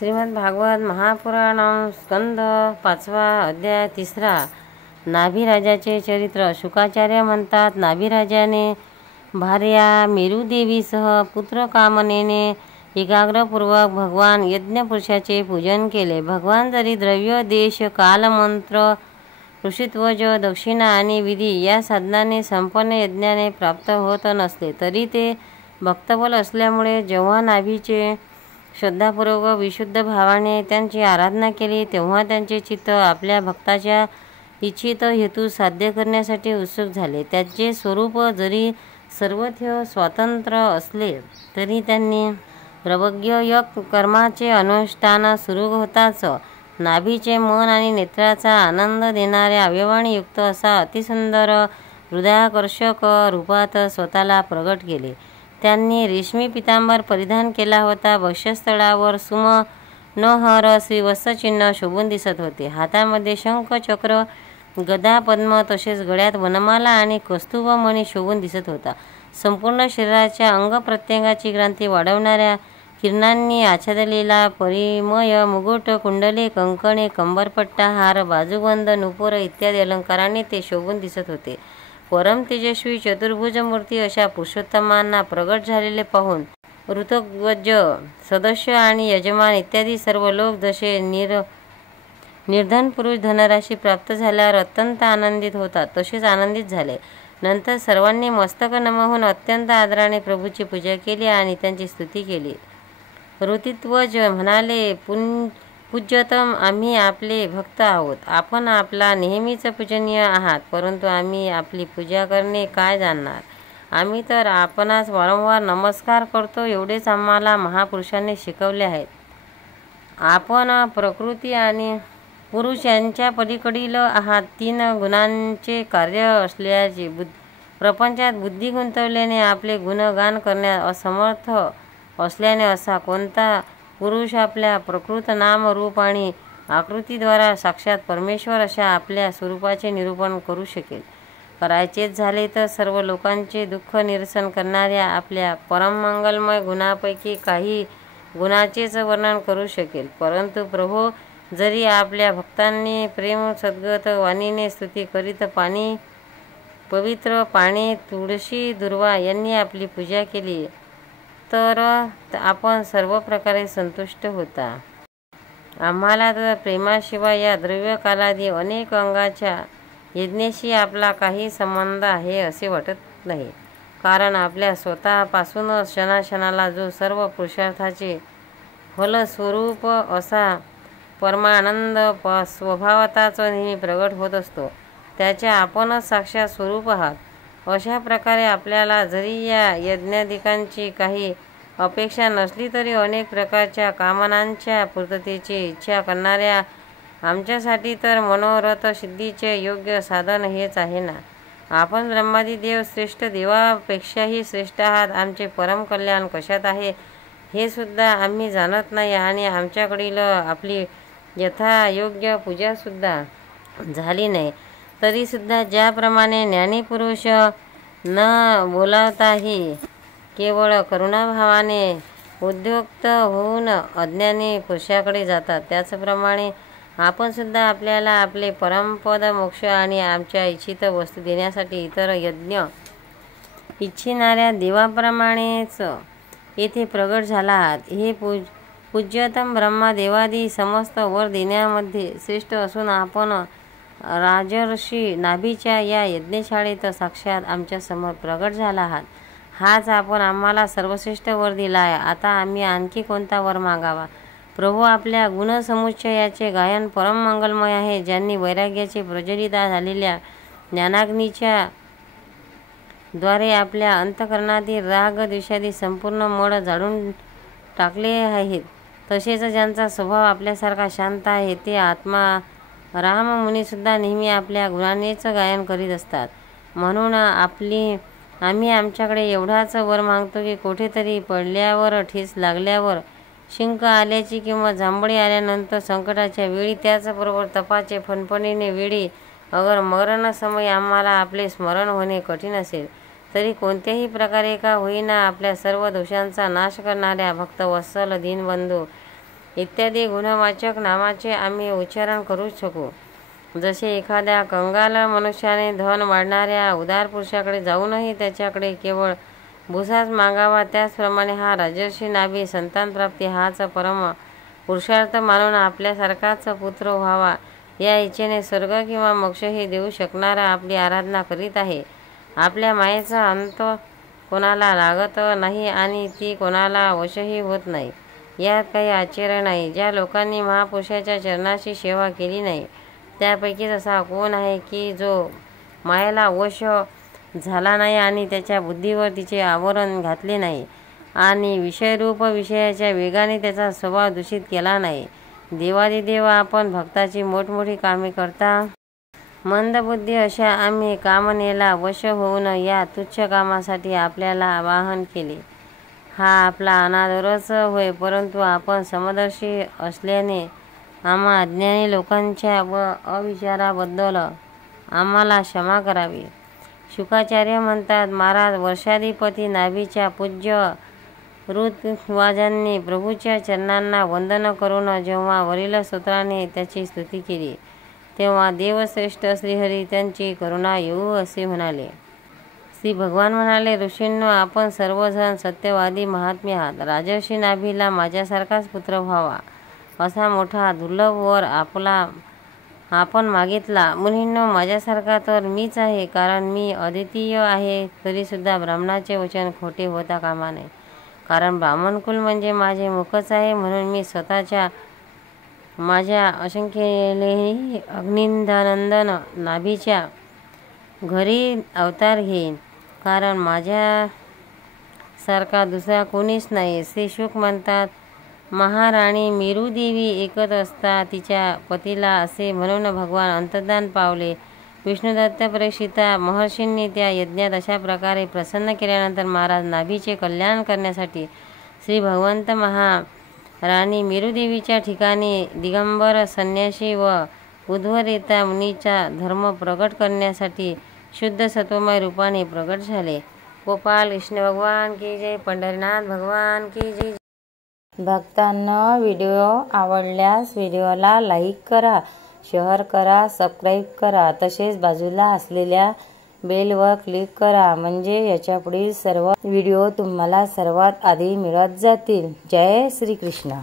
श्रीमद भागवत महापुराण स्कंद 5वा अध्याय 3. नाभिराजाचे चरित्र. शुकाचार्य म्हणतात, नाभिराजाने भार्या मेरुदेवीसह पुत्र कामनेने एकाग्रपूर्वक भगवान यज्ञपुरुषाचे पूजन केले. भगवान जरी द्रव्य, देश, काल, मंत्र, ऋषित्वज, दक्षिणा आणि विधी या साधनाने संपन्न यज्ञाने प्राप्त होत नसले तरी ते भक्तबल असल्यामुळे जेव्हा नाभीचे श्रद्धापूर्वक विशुद्ध भावाने त्यांची आराधना केली तेव्हा त्यांचे चित्त आपल्या भक्ताच्या इच्छित हेतू साध्य करण्यासाठी उत्सुक झाले. त्याचे स्वरूप जरी सर्वथ्य स्वतंत्र असले तरी त्यांनी प्रवग्य कर्माचे अनुष्ठान सुरू होताच नाभीचे मन आणि नेत्राचा आनंद देणाऱ्या अवयवाने युक्त असा अतिसुंदर हृदयाकर्षक रूपात स्वतःला प्रगट केले. त्यांनी रेशमी पितांबर परिधान केला होता. वक्षस्थळावर सुमनोहर श्रीवत्सचिन्ह शोभून दिसत होते. हातामध्ये शंख, चक्र, गदा, पद्म तसेच गळ्यात वनमाला आणि कौस्तुभमणी शोभून दिसत होता. संपूर्ण शरीराच्या अंगप्रत्यंगाची क्रांती वाढवणाऱ्या किरणांनी आच्छादलेला परिमय मुकुट, कुंडले, कंकणे, कंबरपट्टा, हार, बाजूबंद, नुपुर इत्यादी अलंकारांनी ते शोभून दिसत होते. परम तेजस्वी चतुर्भुज मूर्ती अशा पुरुषोत्तमांना प्रगट झालेले पाहून ऋतध्वज, सदस्य आणि यजमान इत्यादी सर्व लोक जसे निर्धन पुरुष धनराशी प्राप्त झाल्यावर अत्यंत आनंदित होतात तसेच आनंदित झाले. नंतर सर्वांनी मस्तक नमवून अत्यंत आदराने प्रभूची पूजा केली आणि त्यांची स्तुती केली. ऋतध्वज म्हणाले, पूज्यतम, आम्ही आपले भक्त आहोत. आपण आपला नेहमीच पूजनीय आहात, परंतु आम्ही आपली पूजा करणे काय जाणणार. आम्ही तर आपणास वारंवार नमस्कार करतो एवढेच आम्हाला महापुरुषांनी शिकवले आहेत. आपण प्रकृती आणि पुरुष यांच्या पलीकडील आहात. 3 गुणांचे कार्य असल्याचे प्रपंचात बुद्धी गुंतवल्याने आपले गुणगान करण्यास असमर्थ असल्याने असा कोणता पुरुष आपल्या प्रकृत नाम, रूप आणि आकृतीद्वारा साक्षात परमेश्वर अशा आपल्या स्वरूपाचे निरूपण करू शकेल. करायचेच झाले तर सर्व लोकांचे दुःख निरसन करणाऱ्या आपल्या परममंगलमय गुणांपैकी काही गुणाचेच वर्णन करू शकेल. परंतु प्रभो, जरी आपल्या भक्तांनी प्रेम सद्गत वाणीने स्तुती करीत पवित्र पाणी, तुळशी, दुर्वा यांनी आपली पूजा केली तर आपण सर्व प्रकारे संतुष्ट होता. आम्हाला तर प्रेमाशिवाय या द्रव्य कालादी अनेक अंगाच्या यज्ञाशी आपला काही संबंध आहे असे वाटत नाही. कारण आपल्या स्वतःपासूनच क्षणाक्षणाला जो सर्व पुरुषार्थाचे फलस्वरूप असा परमानंद स्वभावताच नेहमी प्रगट होत असतो, त्याच्या आपणच साक्षात स्वरूप आहात. अशा प्रकारे आपल्याला जरी या यज्ञादिकांची काही अपेक्षा नसली तरी अनेक प्रकारच्या कामनांच्या पूर्ततेची इच्छा करणाऱ्या आमच्यासाठी तर मनोरथ सिद्धीचे योग्य साधन हेच आहे ना. आपण ब्रह्मादी देव श्रेष्ठ देवापेक्षाही श्रेष्ठ आहात. आमचे परम कल्याण कशात आहे हे सुद्धा आम्ही जाणत नाही आणि आमच्याकडील आपली यथायोग्य पूजासुद्धा झाली नाही. तरीसुद्धा ज्याप्रमाणे ज्ञानीपुरुष न बोलावताही केवळ करुणाभावाने उद्युक्त होऊन अज्ञानी पुरुषाकडे जातात, त्याचप्रमाणे आपण सुद्धा आपल्याला आपले परमपद, मोक्ष आणि आमच्या इच्छित वस्तू देण्यासाठी इतर यज्ञ इच्छिणाऱ्या देवाप्रमाणेच येथे प्रगट झाला आहात. हे पूज्यतम ब्रह्मा, देवादी समस्त वर देण्यामध्ये श्रेष्ठ असून आपण राजर्षी नाभीच्या या यज्ञशाळेत साक्षात आमच्या समोर प्रगट झाला आहात. हाच आपण आम्हाला सर्वश्रेष्ठ वर दिला आहे. आता आम्ही आणखी कोणता वर मागावा. प्रभू, आपल्या गुणसमुच्चयाचे गायन परम मंगलमय आहे. ज्यांनी वैराग्याचे प्रज्वलित झालेल्या ज्ञानाग्नीच्या द्वारे आपल्या अंतःकरणातील राग, द्वेषादी संपूर्ण मळ जाळून टाकले आहेत, तसेच ज्यांचा स्वभाव आपल्यासारखा शांत आहे, ते आत्मा राममुनीसुद्धा नेहमी आपल्या गुणांनीच गायन करीत असतात. म्हणून आम्ही आमच्याकडे एवढाच वर मागतो की कोठेतरी पडल्यावर, ठेच लागल्यावर, शिंक आल्याची किंवा जांभळी आल्यानंतर, संकटाच्या वेळी, त्याचबरोबर तपाचे फणफणीने वेळी, अगर मरणसमयी आम्हाला आपले स्मरण होणे कठीण असेल तरी कोणत्याही प्रकारे का होईना आपल्या सर्व दोषांचा नाश करणाऱ्या भक्तवत्सल दीनबंधू इत्यादी गुणवाचक नामाचे आम्ही उच्चारण करू शकू. जसे एखाद्या कंगाल मनुष्याने धन वाढणाऱ्या उदार पुरुषाकडे जाऊनही त्याच्याकडे केवळ भुसाच मागावा, त्याचप्रमाणे हा राजर्षी नाभी संतान प्राप्ती हाच परम पुरुषार्थ मानून आपल्यासारखाच पुत्र व्हावा या इच्छेने स्वर्ग किंवा मोक्षही देऊ शकणारा आपली आराधना करीत आहे. आपल्या मायेचा अंत कोणाला लागत नाही आणि ती कोणाला वशही होत नाही, यात काही आश्चर्य नाही. ज्या लोकांनी महापुरुषाच्या चरणाची सेवा केली नाही त्यापैकीच असा कोण आहे की जो मायेला वश झाला नाही आणि त्याच्या बुद्धीवर तिचे आवरण घातले नाही आणि विषयरूप विषयाच्या वेगाने त्याचा स्वभाव दूषित केला नाही. देवादिदेव आपण भक्ताची मोठमोठी कामे करता मंदबुद्धी अशा आम्ही कामनेला वश होऊन या तुच्छ कामासाठी आपल्याला आवाहन केले. हा आपला अनादरच होय, परंतु आपण समदर्शी असल्याने आम्हा अज्ञानी लोकांच्या व अविचाराबद्दल आम्हाला क्षमा करावी. शुकाचार्य म्हणतात, महाराज वर्षाधिपती नाभीच्या पूज्य ऋत्विजांनी प्रभूच्या चरणांना वंदन करून जेव्हा वरील स्तोत्राने त्याची स्तुती केली तेव्हा देवश्रेष्ठ श्रीहरी त्यांची करुणा येऊ असे म्हणाले. श्री भगवान म्हणाले, ऋषींनो, आपण सर्वजण सत्यवादी महात्मे आहात. राजर्षी नाभीला माझ्यासारखाच पुत्र व्हावा असा मोठा दुर्लभ वर आपण मागितला. मुनींनो, माझ्यासारखा तर मीच आहे, कारण मी अद्वितीय आहे. तरीसुद्धा ब्राह्मणाचे वचन खोटे होता कामा नये, कारण ब्राह्मणकुल म्हणजे माझे मुखच आहे. म्हणून मी स्वतःच्या माझ्या असंख्येने अग्निंदानंदन नाभीच्या घरी अवतार घेईन, कारण माझ्यासारखा दुसरा कोणीच नाही. श्री शुक म्हणतात, महाराणी मेरुदेवी एकत असता तिच्या पतीला असे म्हणून भगवान अंतर्धान पावले. विष्णुदत्त परीक्षिता महर्षींनी त्या यज्ञात अशा प्रकारे प्रसन्न केल्यानंतर महाराज नाभीचे कल्याण करण्यासाठी श्री भगवंत महाराणी मेरुदेवीच्या ठिकाणी दिगंबर संन्यासी व उद्धवरेता मुनीचा धर्म प्रगट करण्यासाठी शुद्ध सत्वमय रूपाने प्रगट झाले. गोपाल कृष्ण भगवान की जय. पंढरीनाथ भगवान की जय. भक्तांना व्हिडिओ आवडल्यास व्हिडिओला लाईक करा, शेअर करा, सबस्क्राईब करा. तसेच बाजूला असलेल्या बेलवर क्लिक करा, म्हणजे याच्यापुढील सर्व व्हिडिओ तुम्हाला सर्वात आधी मिळत जातील. जय श्री कृष्ण.